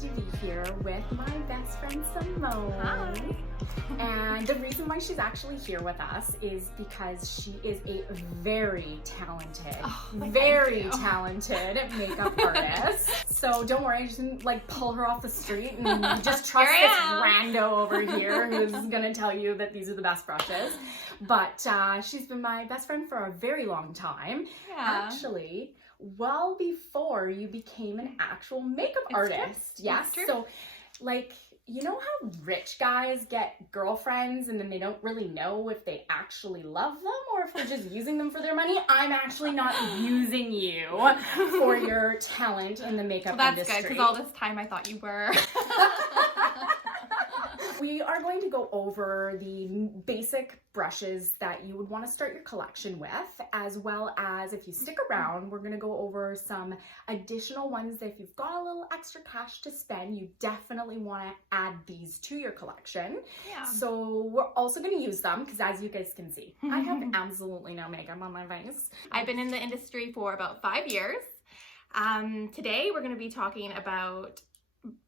to be here with my best friend Simone. Hi. And the reason why she's actually here with us is because she is a very talented, talented makeup artist. So don't worry, I just didn't like pull her off the street and just trust this rando over here who's gonna tell you that these are the best brushes. But she's been my best friend for a very long time. Yeah. Actually, well before you became an actual makeup artist. True. Yes. So like, you know how rich guys get girlfriends and then they don't really know if they actually love them or if they're just using them for their money? I'm actually not using you for your talent in the makeup industry. That's good, because all this time I thought you were. We are going to go over the basic brushes that you would want to start your collection with, as well as, if you stick around, we're going to go over some additional ones that if you've got a little extra cash to spend, you definitely want to add these to your collection. Yeah. So we're also going to use them because, as you guys can see, I have absolutely no makeup on my face. I've been in the industry for about 5 years. Today we're going to be talking about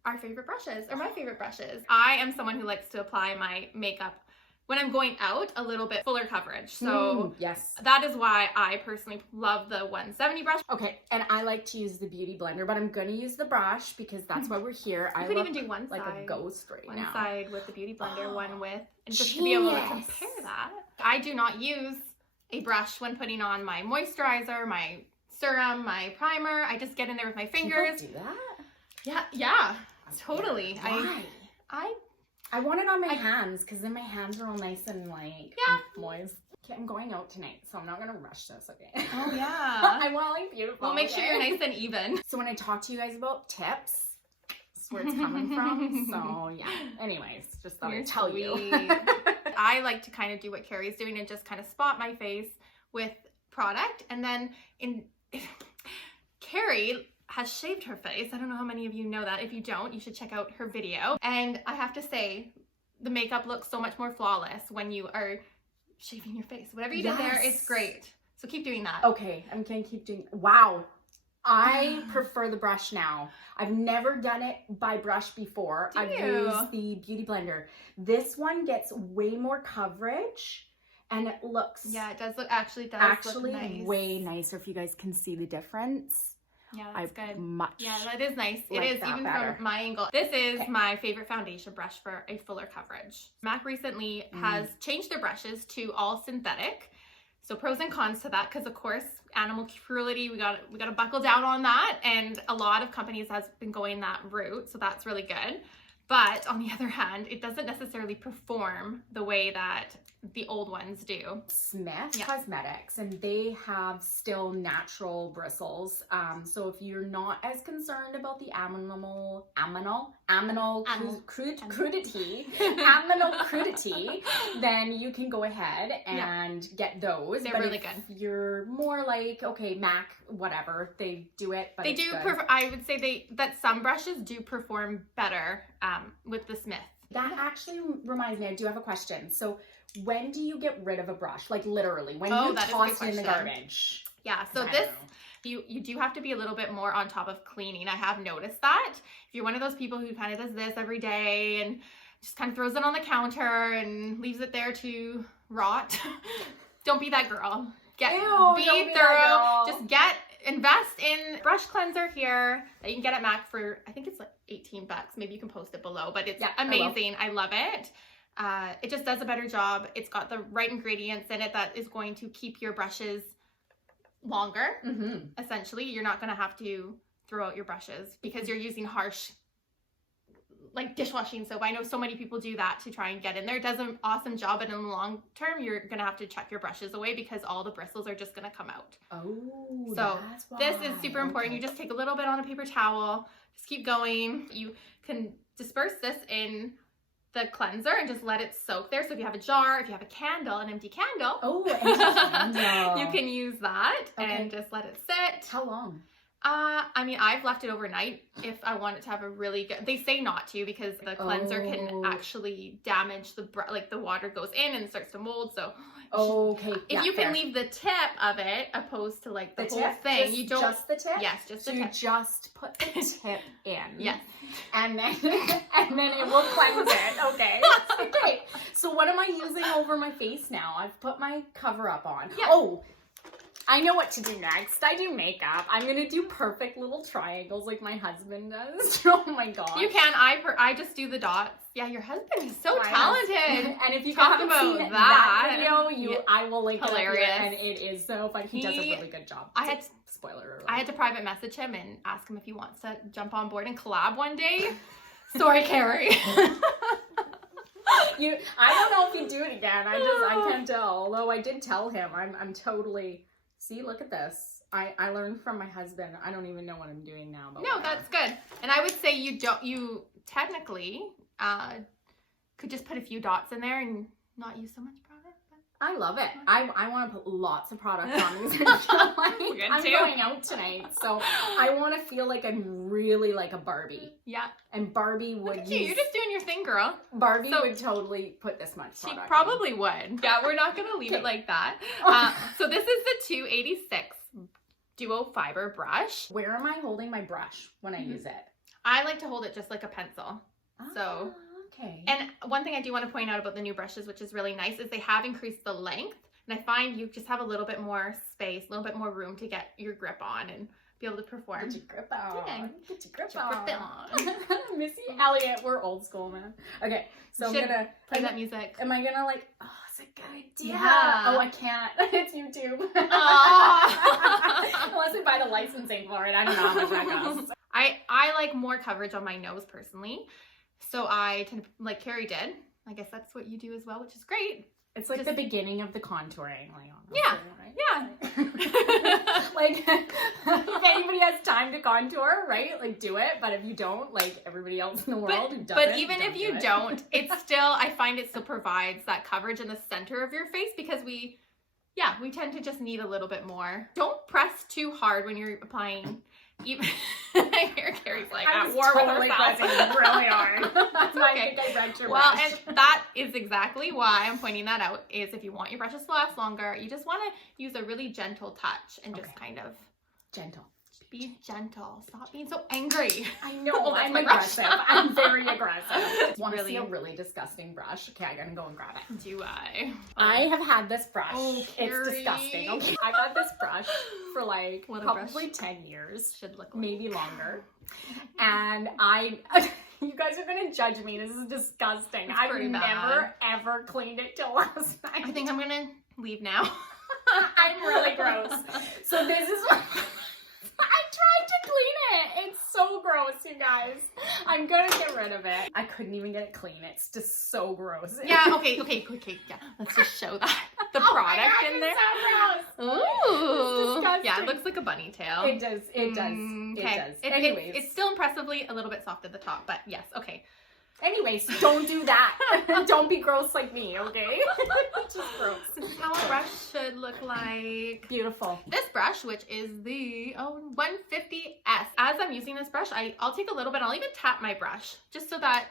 our favorite brushes, or my favorite brushes. I am someone who likes to apply my makeup when I'm going out a little bit fuller coverage. So yes, that is why I personally love the 170 brush. Okay, and I like to use the beauty blender, but I'm gonna use the brush because that's why we're here. I could even do one like side, a ghost right one now. Side with the beauty blender, one with, and just to be able to compare that. I do not use a brush when putting on my moisturizer, my serum, my primer. I just get in there with my fingers. People do that? Yeah, totally. Why? I want it on my hands because then my hands are all nice and like moist. Okay, I'm going out tonight, so I'm not gonna rush this. Okay. Oh yeah. I want like beautiful. Well, make sure you're nice and even. So when I talk to you guys about tips, that's where it's coming from. So yeah. Anyways, just thought I'd tell you. I like to kind of do what Carey's doing and just kind of spot my face with product, and then Carey has shaved her face. I don't know how many of you know that. If you don't, you should check out her video. And I have to say, the makeup looks so much more flawless when you are shaving your face. Whatever you did there, it's great. So keep doing that. Okay, I'm gonna keep doing. Wow, I prefer the brush now. I've never done it by brush before. I've used the beauty blender. This one gets way more coverage. And it looks it does look look nice. Way nicer if you guys can see the difference. Yeah, that's good. Yeah, that is nice. Like it is, even from my angle. This is my favorite foundation brush for a fuller coverage. MAC recently has changed their brushes to all synthetic. So pros and cons to that, because of course, animal cruelty, we got to buckle down on that. And a lot of companies has been going that route, so that's really good. But on the other hand, it doesn't necessarily perform the way that the old ones do. Smith Cosmetics, and they have still natural bristles. So if you're not as concerned about the aminal crudity, then you can go ahead and get those. They're really good. If you're more like, okay, MAC, whatever, they do it, but they do. I would say that some brushes do perform better with the Smith. That actually reminds me, I do have a question. So when do you get id of a brush? Like literally, when you toss it in the garbage? Yeah, so you do have to be a little bit more on top of cleaning. I have noticed that. If you're one of those people who kind of does this every day and just kind of throws it on the counter and leaves it there to rot, don't be that girl. Be thorough. Just invest in brush cleanser here that you can get at MAC for, I think it's like 18 bucks. Maybe you can post it below, but it's amazing. I love it. It just does a better job. It's got the right ingredients in it that is going to keep your brushes longer. Essentially, you're not going to have to throw out your brushes because you're using harsh, like dishwashing soap. I know so many people do that to try and get in there. It does an awesome job, but in the long term, you're going to have to chuck your brushes away because all the bristles are just going to come out. Oh, so this is super important. You just take a little bit on a paper towel, just keep going. You can disperse this in the cleanser and just let it soak there. So if you have a jar, if you have a candle, an empty candle, you can use that and just let it sit. How long? I mean, I've left it overnight if I want it to have a really good, they say not to because the cleanser can actually damage the water goes in and starts to mold. So okay. if you can leave the tip of it opposed to like the whole tip? thing, you don't. Just the tip? Yes, just the so tip. You just put the tip in. Yes. And then it will cleanse it. Okay. Okay. So what am I using over my face now? I've put my cover up on. Yeah. Oh, I know what to do next. I do makeup. I'm going to do perfect little triangles like my husband does. Oh my god. You can. I just do the dots. Yeah, your husband is so talented. And if you talk haven't about seen that video, I will link hilarious. it up here, and it is so funny. He does a really good job. Spoiler alert. I had to private message him and ask him if he wants to jump on board and collab one day. Sorry, Carey. I don't know if he'd do it again. I can't tell. Although I did tell him, I'm totally. See, look at this. I learned from my husband. I don't even know what I'm doing now. But no, that's good. And I would say you technically could just put a few dots in there and not use so much product. But I love it. I want to put lots of product on because I'm going out tonight. So I want to feel like I'm really like a Barbie. Yeah. And Barbie would Look at you. You're just doing your thing, girl. Barbie would totally put this much product. She probably would. Yeah, we're not going to leave it like that. So this is the 286 Duo Fiber brush. Where am I holding my brush when I use it? I like to hold it just like a pencil. So, okay. And one thing I do want to point out about the new brushes, which is really nice, is they have increased the length. And I find you just have a little bit more space, a little bit more room to get your grip on and be able to perform. Get your grip on. Yeah. Get your grip on. Missy Elliott, we're old school, man. Okay, so I'm gonna play that music. Am I gonna like? Oh, it's a good idea. Yeah. Oh, I can't. It's YouTube. Unless I buy the licensing for it, I don't know how much that costs. I like more coverage on my nose personally, so I tend to, like Carey did. I guess that's what you do as well, which is great. It's like the beginning of the contouring, like yeah, right? Yeah. Like if anybody has time to contour, right? Like do it. But if you don't, like everybody else in the world who doesn't. But even if you don't, it's still I find it still provides that coverage in the center of your face because we tend to just need a little bit more. Don't press too hard when you're applying. Even here, Carey's like, I was totally pressing really hard. That's why okay. I think I wrecked your well, brush. and that is exactly why I'm pointing that out, is if you want your brushes to last longer, you just want to use a really gentle touch and just kind of... Gentle. Be gentle. Stop being so angry. I know, I'm aggressive. I'm very aggressive. Want to Really? see a really disgusting brush? Okay, I'm gonna go and grab it. Do I? I have had this brush. Oh, it's disgusting. Okay, I've had this brush for like What a probably brush 10 years. should look like. Maybe longer. And you guys are gonna judge me. This is disgusting. It's I've pretty never ever cleaned it till last night. I think I'm gonna leave now. I'm really gross. So this is what I tried to clean it. It's so gross, you guys. I'm gonna get rid of it. I couldn't even get it clean. It's just so gross. Yeah, okay, yeah. Let's just show that. The product God, in there. It's so gross. Ooh. disgusting. Yeah, it looks like a bunny tail. It does. It does. Okay. It does. Anyways. It's still impressively a little bit soft at the top, but yes, okay. Anyways, don't do that. Don't be gross like me, okay? Just gross. This is how a brush should look like. Beautiful. This brush, which is the 150S. As I'm using this brush, I'll take a little bit, I'll even tap my brush, just so that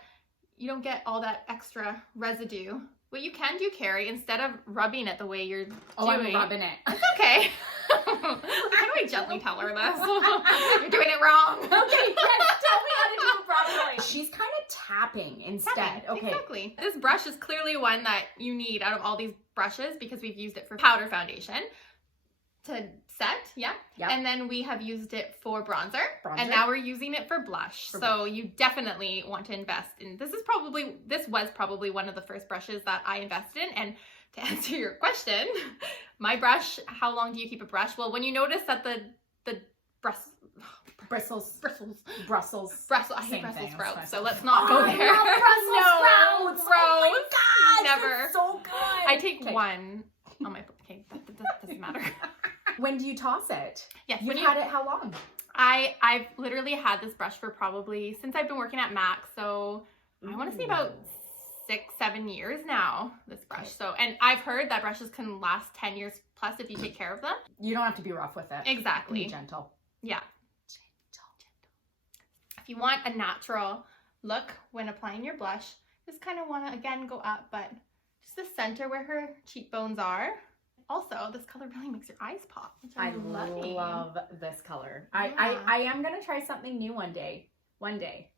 you don't get all that extra residue. What you can do, Carey, instead of rubbing it the way you're doing. I'm rubbing it. It's okay. How do I gently tell her this? You're doing it wrong. Okay, yes, tell me how to do it properly. She's kind of tapping instead. Tapping, okay. Exactly. This brush is clearly one that you need out of all these brushes because we've used it for powder foundation to set, yeah. Yep. And then we have used it for bronzer. And now we're using it for blush. You definitely want to invest in, this was probably one of the first brushes that I invested in. And to answer your question, my brush, how long do you keep a brush? Well, when you notice that the Brussels I hate Brussels sprouts, so let's Oh, not go there. No, Brussels sprouts. Oh my gosh, never. that's so good. I take one on my, okay, that doesn't matter. When do you toss it? Yes, You've had it how long? I've literally had this brush for probably, since I've been working at MAC, so I want to say about 6-7 years now, this brush. Okay. So, and I've heard that brushes can last 10 years plus if you take care of them. You don't have to be rough with it. Exactly. Be gentle. Yeah. If you want a natural look when applying your blush, just kind of want to, again, go up, but just the center where her cheekbones are. Also, this color really makes your eyes pop, which I I'm loving. love this color. Yeah. I am going to try something new one day. One day.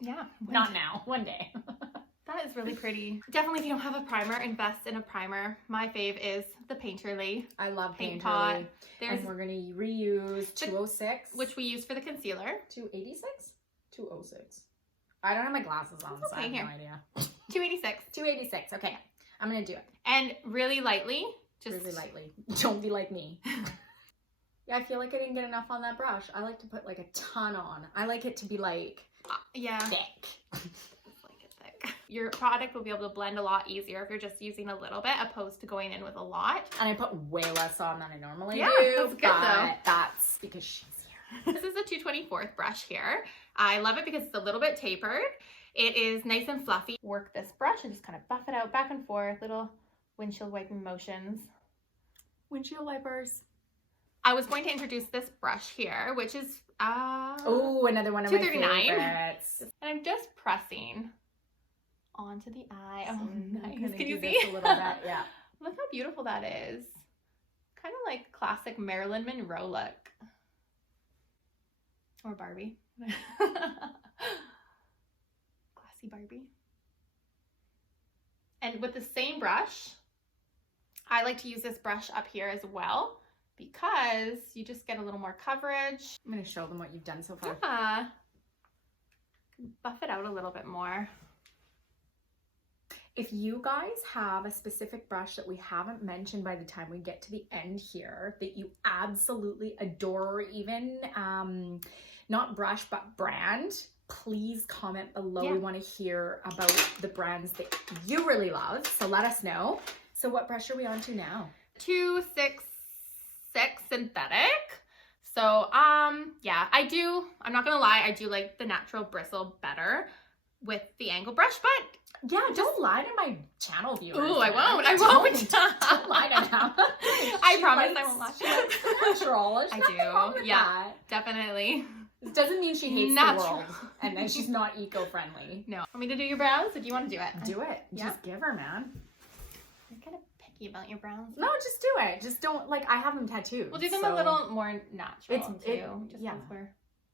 Yeah. Not now. One day. That is really pretty. Definitely, if you don't have a primer, invest in a primer. My fave is the Painterly. I love Paint Painterly. pot. And we're going to reuse 206. Which we use for the concealer. 286? 206. I don't have my glasses on, so I have no idea. 286. 286. Okay. I'm going to do it. And really lightly. Just really lightly. Don't be like me. Yeah, I feel like I didn't get enough on that brush. I like to put like a ton on. I like it to be like yeah. thick. Your product will be able to blend a lot easier if you're just using a little bit opposed to going in with a lot. And I put way less on than I normally do. That's good though. That's because she's here. This is a 2/24 brush here. I love it because it's a little bit tapered. It is nice and fluffy. Work this brush and just kind of buff it out back and forth. Little windshield wiping motions. Windshield wipers. I was going to introduce this brush here, which is oh, another one of my favorites. And I'm just pressing onto the eye. So oh, nice. Can you this see? A little bit, yeah. Look how beautiful that is. Kind of like classic Marilyn Monroe look. Or Barbie. Classy Barbie. And with the same brush, I like to use this brush up here as well because you just get a little more coverage. I'm going to show them what you've done so far. Yeah. Buff it out a little bit more. If you guys have a specific brush that we haven't mentioned by the time we get to the end here that you absolutely adore, or even not brush but brand, please comment below. Yeah. We want to hear about the brands that you really love, so let us know. So what brush are we on to now? 266 synthetic. So yeah, I'm not gonna lie, I do like the natural bristle better with the angle brush, but yeah, don't lie to my channel viewers. Ooh, I won't. Don't lie to them. I promise I won't lie. Natural. I do. Yeah, definitely. It doesn't mean she hates the world and then she's not eco-friendly. No. Want me to do your brows, or do you want to do it? Do it. Yeah. Just give her, man. You're kind of picky about your brows. No, just do it. Just don't, like, I have them tattooed. We'll do them a little more natural too. Yeah.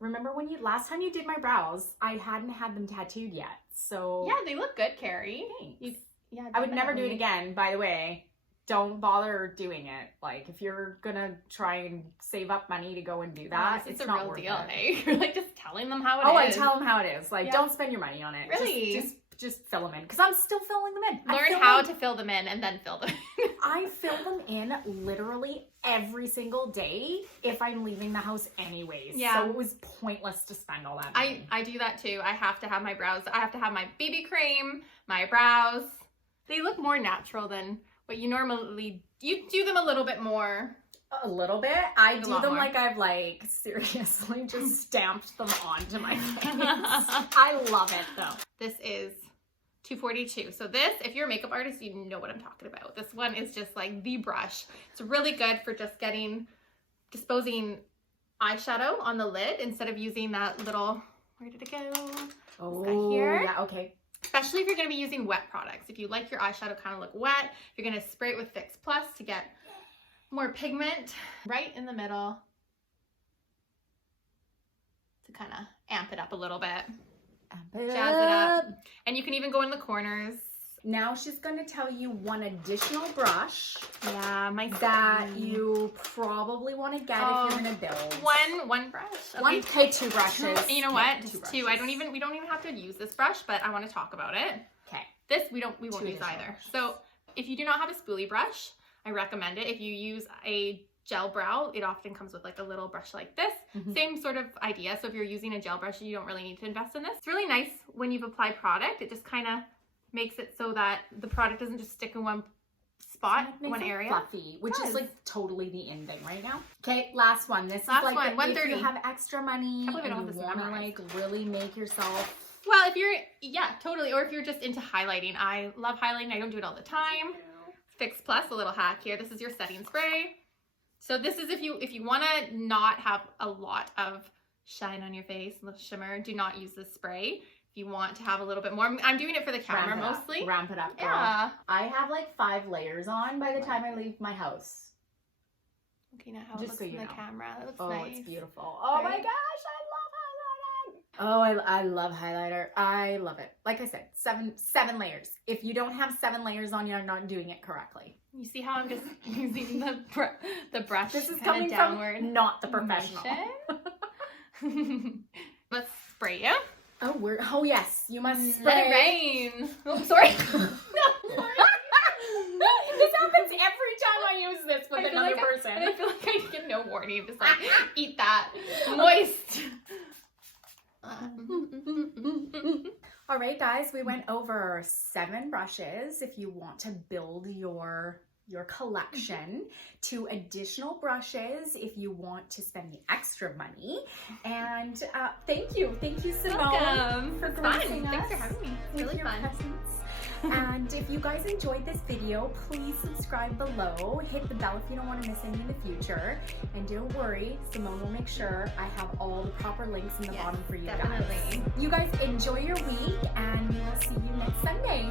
Remember when last time you did my brows, I hadn't had them tattooed yet. So yeah, they look good, Carey. Thanks. Yeah, I would never do it again, by the way. Don't bother doing it. Like, if you're gonna try and save up money to go and do that, it's a not real worth deal. Hey? You're like just telling them how it is. Oh, I tell them how it is. Like, don't spend your money on it. Really? Just fill them in. Because I'm still filling them in. Learn how to fill them in and then fill them in. I fill them in literally every single day if I'm leaving the house anyways. Yeah. So it was pointless to spend all that money. I do that too. I have to have my brows. I have to have my BB cream, my brows. They look more natural than what you normally, you do them a little bit more. A little bit. I do them more. like I've like seriously just stamped them onto my face. I love it though. This is 242. So this, if you're a makeup artist, you know what I'm talking about. This one is just like the brush. It's really good for just disposing eyeshadow on the lid instead of using that little, where did it go? Oh, here. Yeah, okay. Especially if you're going to be using wet products. If you like your eyeshadow kind of look wet, you're going to spray it with Fix Plus to get more pigment right in the middle to kind of amp it up a little bit. Jazz it up. And you can even go in the corners. Now she's going to tell you one additional brush. Yeah, that you probably want to get if you're going to build. One brush. Okay, two brushes. You know what? Just two. We don't even have to use this brush, but I want to talk about it. Okay. This we won't use either. So if you do not have a spoolie brush, I recommend it. If you use a gel brow, it often comes with like a little brush like this. Same sort of idea. So if you're using a gel brush, you don't really need to invest in this. It's really nice when you've applied product. It just kind of makes it so that the product doesn't just stick in one spot, one area. Fluffy, which is like totally the in thing right now. Okay, last one. This last is like one, 130. If you have extra money and you want to like really make yourself. Well, if you're, yeah, totally. Or if you're just into highlighting. I love highlighting. I don't do it all the time. Fix Plus, a little hack here. This is your setting spray. So this is if you want to not have a lot of shine on your face, a little shimmer. Do not use the spray. If you want to have a little bit more, I'm doing it for the camera mostly. Ramp it up, girl. Yeah. I have like 5 layers on by the time I leave my house. Okay, now how it Just looks so in you the know. camera. That looks Oh, nice. it's beautiful. Oh my Right? gosh, I love highlighter. Oh, I love highlighter. I love it. Like I said, seven layers. If you don't have 7 layers on, you're not doing it correctly. You see how I'm just using the brush This is kinda coming downward from not the professional. motion. Let's spray you. Oh yes, you must Let spray. it rain. Oh, sorry. This happens every time I use this with another person. I feel like I get no warning. Just like, eat that. Moist. All right, guys, we went over 7 brushes. If you want to build your collection, 2 additional brushes if you want to spend the extra money. And thank you, Simone, Welcome. for It's gracing fun. Thanks us for having me. It's with really your fun. presence. And if you guys enjoyed this video, please subscribe below. Hit the bell if you don't want to miss any in the future. And don't worry, Simone will make sure I have all the proper links in the Yes, bottom for you definitely. guys. You guys enjoy your week, and we will see you next Sunday.